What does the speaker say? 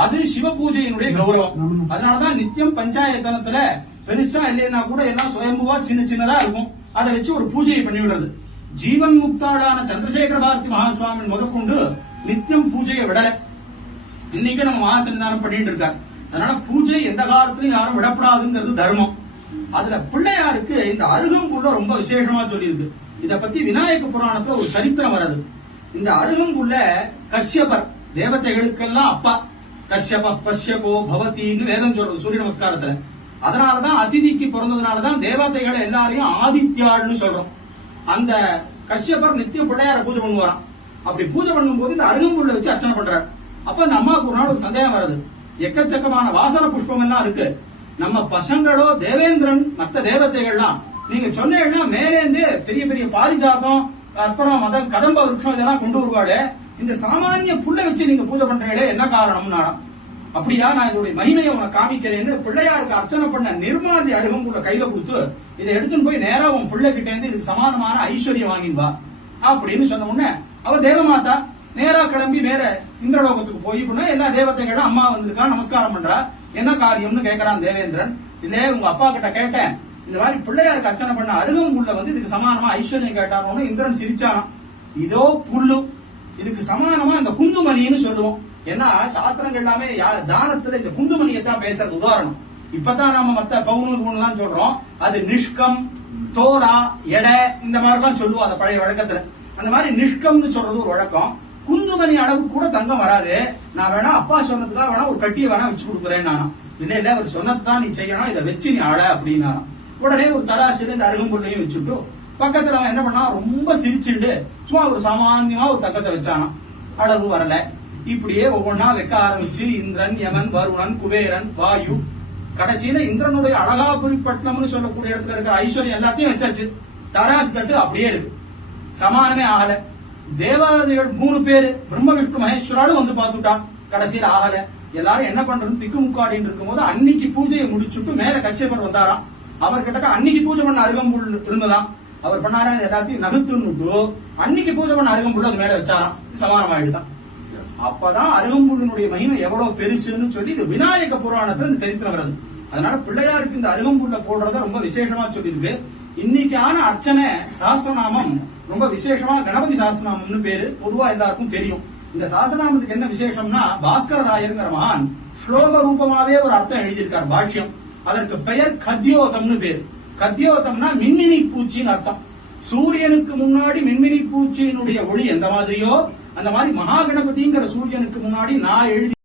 அது சிவ பூஜையினுடைய கௌரவம். அதனாலதான் நித்தியம் பஞ்சாயத்தனத்துல பெருசா இல்லைன்னா கூட எல்லாம் சுயம்புவா சின்ன சின்னதா இருக்கும். அதை வச்சு ஒரு பூஜையை பண்ணி விடுறது. ஜீவன் முக்தாளான சந்திரசேகர பாரதி மகாசுவாமி முதற்கொண்டு நித்தியம் பூஜையை விடல. இன்னைக்கு நம்ம மகா சன்னிதானம் பண்ணிட்டு இருக்காரு. அதனால பூஜை எந்த காலத்திலும் யாரும் விடப்படாதுங்கிறது தர்மம். அதுல பிள்ளையாருக்கு இந்த அருகம்புல்ல ரொம்ப விசேஷமா சொல்லியிருக்கு. இத பத்தி விநாயக புராணத்துல ஒரு சரித்திரம் வருது. இந்த அருகம்புல்ல கஷ்யபர் தேவதைகளுக்கெல்லாம் அப்பா, கஷ்யப பஷ்யபோ பவதின்னு வேதம் சொல்றது சூரிய நமஸ்காரத்துல. அதனாலதான் அதிதிக்கு பிறந்ததுனாலதான் தேவதைகளை எல்லாரையும் ஆதித்யாள்னு சொல்றோம். அந்த கஷ்யபர் நித்தியம் பிள்ளையார பூஜை பண்ணுவாராம். அப்படி பூஜை பண்ணும் போது இந்த அருகம்புல்ல வச்சு அர்ச்சனை பண்றாரு. அப்ப அந்த அம்மாவுக்கு ஒரு நாள் ஒரு சந்தேகம் வருது. எக்கச்சக்கமான வாசன புஷ்பம் எல்லாம் இருக்கு. நம்ம பசங்களோ தேவேந்திரன் மற்ற தேவதைகள்லாம் நீங்க சொன்னீங்கன்னா மேலேந்து பெரிய பெரிய பாரிஜாதம் அப்புறம் கதம்ப விருட்சம் இதெல்லாம் கொண்டு வருவாடு. இந்த சாமானிய புல்ல வச்சு நீங்க பூஜை பண்றீங்களே என்ன காரணம்? அப்படியா, நான் இதோடைய மகிமையை உனக்கு காமிக்கிறேன்னு பிள்ளையாருக்கு அர்ச்சனை பண்ண நிர்மாலி அருகம்புல்ல கையில கொடுத்து இதை எடுத்துன்னு போய் நேரா உன் பிள்ளை கிட்ட இருந்து இதுக்கு சமானமான ஐஸ்வர்யம் வாங்கின்பா அப்படின்னு சொன்ன உடனே அவ தேவமாதா நேரா கிளம்பி வேற இந்திரலோகத்துக்கு போய் எல்லா தேவதைகளும் அம்மா வந்திருக்கா நமஸ்காரம் பண்றா. என்ன காரியம்னு கேட்கறான் தேவேந்திரன். இல்ல உங்க அப்பா கிட்ட கேட்டேன், இந்த மாதிரி பிள்ளையாருக்கு அர்ச்சனை பண்ண அருகம்புல்ல இதுக்கு சமானமா ஐஸ்வர்யம் கேட்டாரோன்னு இந்திரன் சிரிச்சானா. இதோ புல்லு, இதுக்கு சமானமா இந்த குந்துமணின்னு சொல்லுவோம். ஏன்னா சாஸ்திரங்கள் எல்லாமே தானத்துல இந்த குந்துமணியை தான் பேசுறது உதாரணம். இப்பதான் நாம மத்த பவுனுலாம் சொல்றோம். அது நிஷ்கம், தோரா, எடை இந்த மாதிரி எல்லாம் சொல்லுவோம் அந்த பழைய வழக்கத்துல. அந்த மாதிரி நிஷ்கம்னு சொல்றது ஒரு வழக்கம். குந்துமணி அளவுக்கு கூட தங்கம் வராது. நான் வேணா அப்பா சொன்னதுக்காக வேணா ஒரு கட்டியை வேணா வச்சு கொடுக்குறேன். நானும் இல்ல இல்ல அவர் சொன்னதுதான் நீ செய்யணும், இதை வச்சு நீ ஆள அப்படின்னா உடனே ஒரு தராசில இந்த அருகம்புல்லையும் வச்சுட்டு பக்கத்துல அவன் என்ன பண்ணா ரொம்ப சிரிச்சுண்டு சும்மா ஒரு சாமான்யமா ஒரு தக்கத்தை வச்சானா. அளவு வரல. இப்படியே ஒவ்வொன்னா வைக்க ஆரம்பிச்சு இந்திரன், யமன், வருணன், குபேரன், வாயு, கடைசியில இந்திரனுடைய அழகாபுரிப்பட்டினம்னு சொல்லக்கூடிய இடத்துல இருக்கிற ஐஸ்வர்யம் எல்லாத்தையும் வச்சாச்சு. தராசு தட்டு அப்படியே இருக்கு, சமானமே ஆகல. தேவாதிகள் 3 பேரு பிரம்ம விஷ்ணு மகேஸ்வராலும் வந்து பார்த்துட்டா, கடைசியில் ஆகல. எல்லாரும் என்ன பண்றது திக்கு முக்காடின்னு இருக்கும் போது அன்னைக்கு பூஜையை முடிச்சுட்டு மேல கஷ்யபர் வந்தாராம். அவர்கிட்ட அன்னைக்கு பூஜை பண்ண அருகம்புல் இருந்ததாம். அவர் பண்ணாரா எல்லாத்தையும் நகுத்துன்னு அன்னைக்கு பூஜை பண்ண அருகம்புல் அது மேல வச்சாராம். சமானமாயிடுதான். அப்பதான் அருகம்புல்லினுடைய மகிமை எவ்வளவு பெருசுன்னு சொல்லி இது விநாயக புராணத்துல இந்த சரித்திரம் வருது. அதனால பிள்ளையாருக்கு இந்த அருகம்புல்ல போடுறத ரொம்ப விசேஷமா சொல்லியிருக்கு. இன்னைக்கான அர்ச்சனை சாஸ்திரநாமம் ரொம்ப விசேஷமா கணபதி சாஸ்திரநாமம்னு பேரு பொதுவா எல்லாருக்கும் தெரியும். இந்த சாஸ்திரநாமத்துக்கு என்ன விசேஷம்னா பாஸ்கர ராயருங்கிற மகான் ஸ்லோக ரூபமாவே ஒரு அர்த்தம் எழுதியிருக்கார் பாஷ்யம். அதற்கு பெயர் கத்யோதம்னு பேரு. கத்யோதம்னா மின்மினி பூச்சின்னு அர்த்தம். சூரியனுக்கு முன்னாடி மின்மினி பூச்சியினுடைய ஒளி எந்த மாதிரியோ அந்த மாதிரி மகா கணபதிங்கிற சூரியனுக்கு முன்னாடி நான் எழுதி